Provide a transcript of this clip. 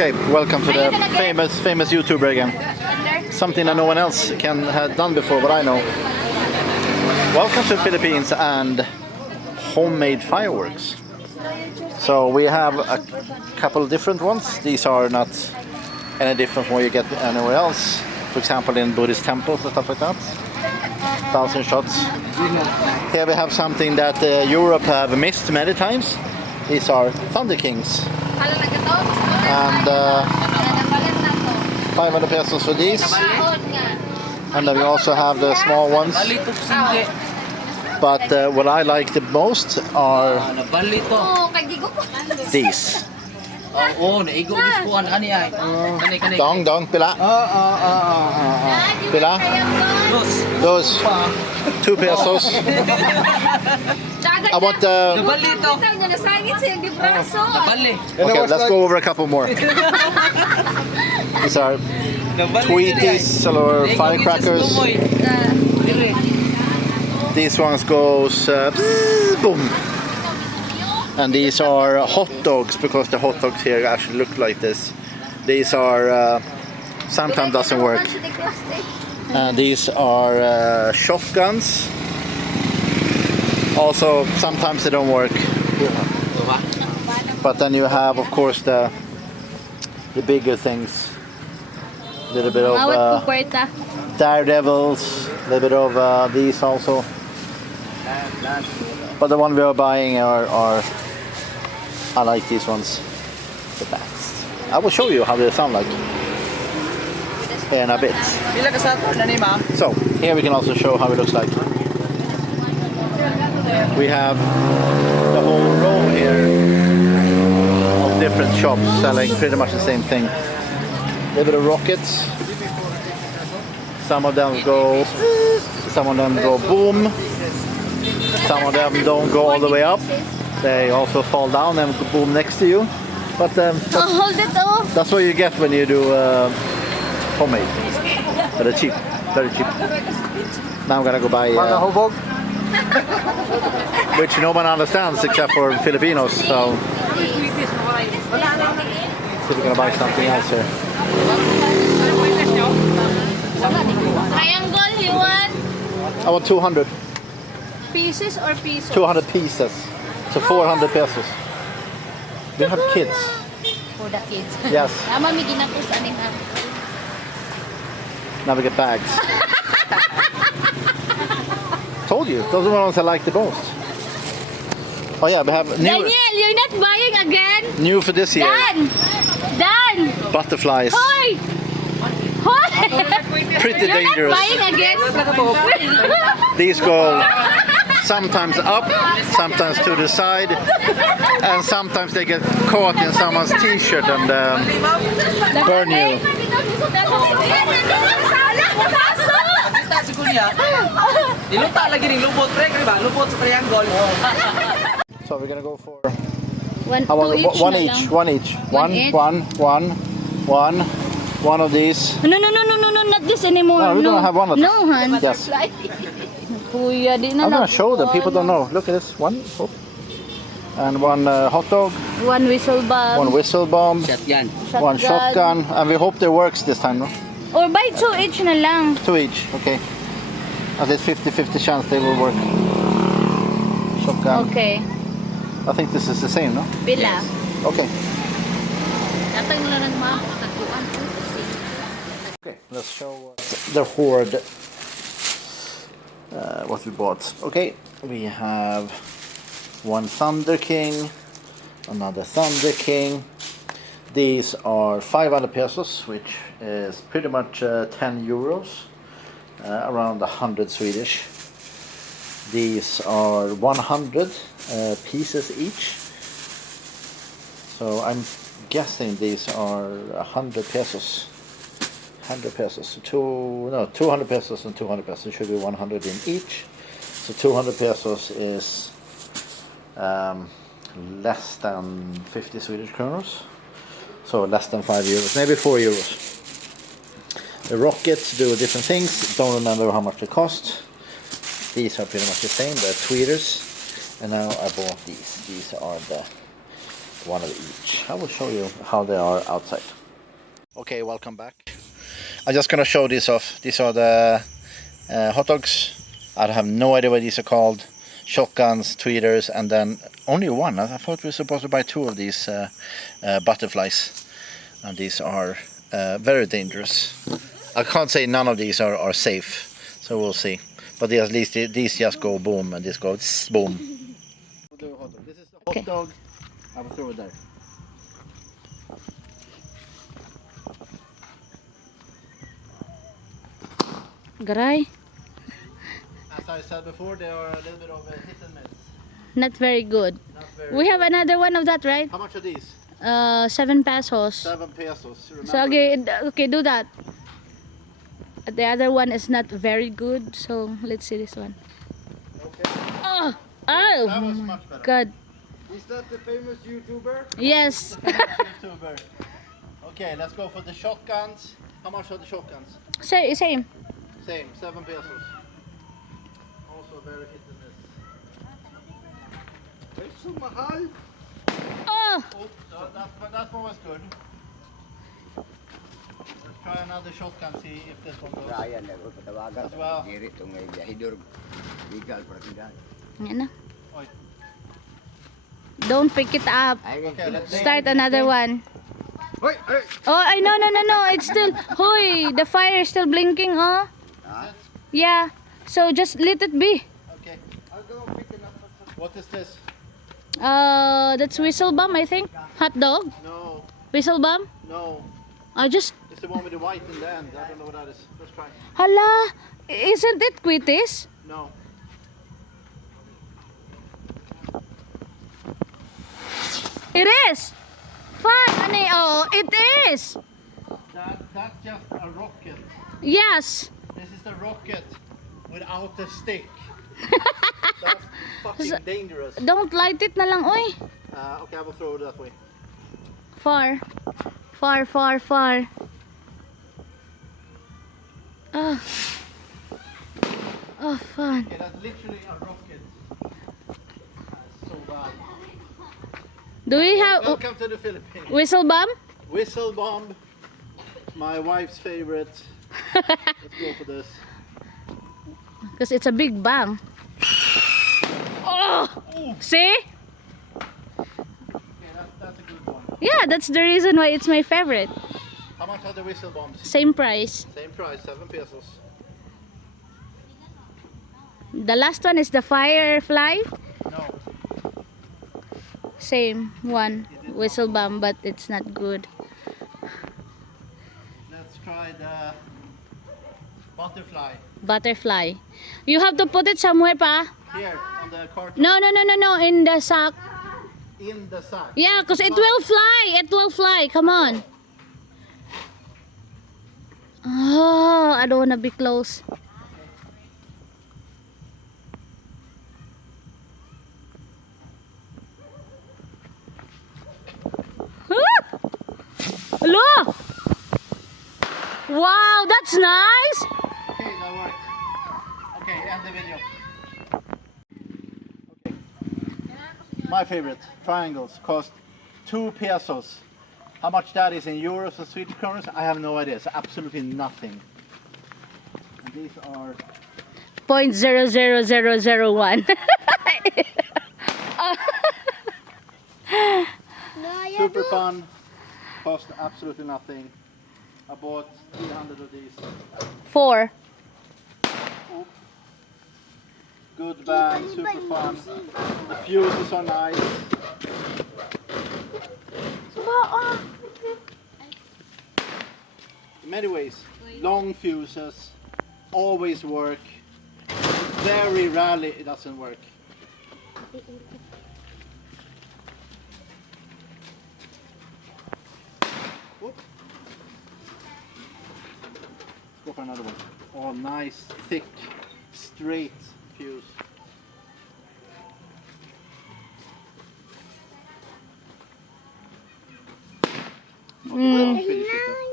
Okay, welcome to the famous YouTuber again. Something that no one else can have done before, but I know. Welcome to the Philippines and homemade fireworks. So we have a couple of different ones. These are not any different from what you get anywhere else. For example, in Buddhist temples and stuff like that. 1,000 shots. Here we have something that Europe have missed many times. These are Thunder Kings. And 500 pesos for these. And then we also have the small ones. But what I like the most are these. Dong, pila? Pila? Those 2 pesos. I want the... Okay, let's go over a couple more. These are Tweeties or firecrackers. These ones goes boom. And these are hot dogs, because the hot dogs here actually look like this. These are sometimes doesn't work. And these are shotguns. Also sometimes they don't work. But then you have, of course, the bigger things. A little bit of daredevils, a little bit of these also. But the one we are buying are I like these ones the best. I will show you how they sound like in a bit. So here we can also show how it looks like. We have the whole row here of different shops selling pretty much the same thing. A little bit of rockets. Some of them go boom. Some of them don't go all the way up. They also fall down and boom next to you. But hold it off. That's what you get when you do homemade. Very cheap, very cheap. Now I'm gonna go buy which no one understands except for Filipinos. So see if we're gonna buy something else here. Triangle, you want? I want 200. Pieces or pesos? 200 pieces. So 400 pesos. We have kids. For the kids. Yes. Now we get bags. Told you, those are the ones I like the most. Oh yeah, we have new. Daniel, you're not buying again? New for this year. Dan! Butterflies. Hoy! Pretty dangerous. You're not buying again? These go sometimes up, sometimes to the side, and sometimes they get caught in someone's t-shirt and burn you. So we're gonna go for one each. One of these. No, not this anymore. No, we don't have one of these. No, Han. Yes. Kuya, di na I'm gonna show them. People don't know. Look at this one. Oh. And one hot dog. One whistle bomb. One whistle bomb. One shotgun. And we hope it works this time, no? Or buy 2 each na lang. 2 each, okay. At least 50-50 chance they will work. Shotgun. Okay. I think this is the same, no? Bila. Okay. Okay, let's show what the horde what we bought. Okay, we have one Thunder King, another Thunder King. These are 500 pesos, which is pretty much 10 euros, around 100 Swedish. These are 100 pieces each. So I'm guessing these are 100 pesos. 100 pesos, 200 pesos and 200 pesos. It should be 100 in each. So 200 pesos is less than 50 Swedish kronors. So less than 5 euros, maybe 4 euros. The rockets do different things. Don't remember how much they cost. These are pretty much the same. They're tweeters. And now I bought these. These are the one of each. I will show you how they are outside. Okay, welcome back. I'm just gonna show these off. These are the hot dogs. I have no idea what these are called. Shotguns, tweeters, and then only one. I thought we were supposed to buy 2 of these butterflies, and these are very dangerous. I can't say none of these are safe, so we'll see. But at least these just go boom, and this goes boom. This is the hot dog. I will throw it there. Garay. As I said before, they are a little bit of a hit and miss. Not very good. We have another one of that, right? How much are these? 7 pesos. 7 pesos. Remember? So okay, do that. The other one is not very good, so let's see this one. Okay. Oh, That was much better. God. Is that the famous YouTuber? Yes. The famous YouTuber. Okay, let's go for the shotguns. How much are the shotguns? Same. Same, 7 pesos. Also very hit and miss. It's so mahal. Oh, So that one was good. Let's try another shotgun, see if this one goes. Ryan, nagpatawagan. As well. Diri itong biyahidor. Legal, praktigal. yan na. Oy. Don't pick it up. Okay, let's Start another one. Wait, hey. Oh, I no. It's still. Hoy, the fire is still blinking. Oh, yeah. So just let it be. Okay. I'll go pick it up. What is this? That's whistle bomb, I think. Hot dog. No, Whistle bomb. no. Just. It's the one with the white in the end. I don't know what that is. Let's try. Hala, isn't it Quitis? No. It is. Fun, honey. Oh, it is. That's just a rocket. Yes. This is the rocket without the stick. That's fucking dangerous. Don't light it na lang, oy. Okay, I will throw it that way. Far. Oh. Oh, fun. Okay, that's literally a rocket. That's so bad. Do we have Welcome to the Philippines. whistle bomb? Whistle bomb. My wife's favorite. Let's go for this. Because it's a big bang. Oh! See? Okay, that's a good one. Yeah, that's the reason why it's my favorite. How much are the whistle bombs? Same price. Same price, 7 pesos. The last one is the firefly. No. Same one. Whistle bomb, but it's not good. Let's try the butterfly. Butterfly. You have to put it somewhere, pa. Here on the carton. No. In the sack. In the sack. Yeah, because it will fly. It will fly. Come on. Oh, I don't want to be close. Hello. Wow, that's nice. Okay, that worked. Okay, end the video. Okay. My favorite, triangles, cost 2 pesos. How much that is in euros or Swedish kronor, I have no idea. It's absolutely nothing. And these are 0.00001. super fun, cost absolutely nothing. I bought 300 of these. 4. Good band, super fun. The fuses are nice. In many ways, long fuses always work. Very rarely it doesn't work. Whoop. Let's go for another one. Oh, nice, thick, straight fuse. Finish it.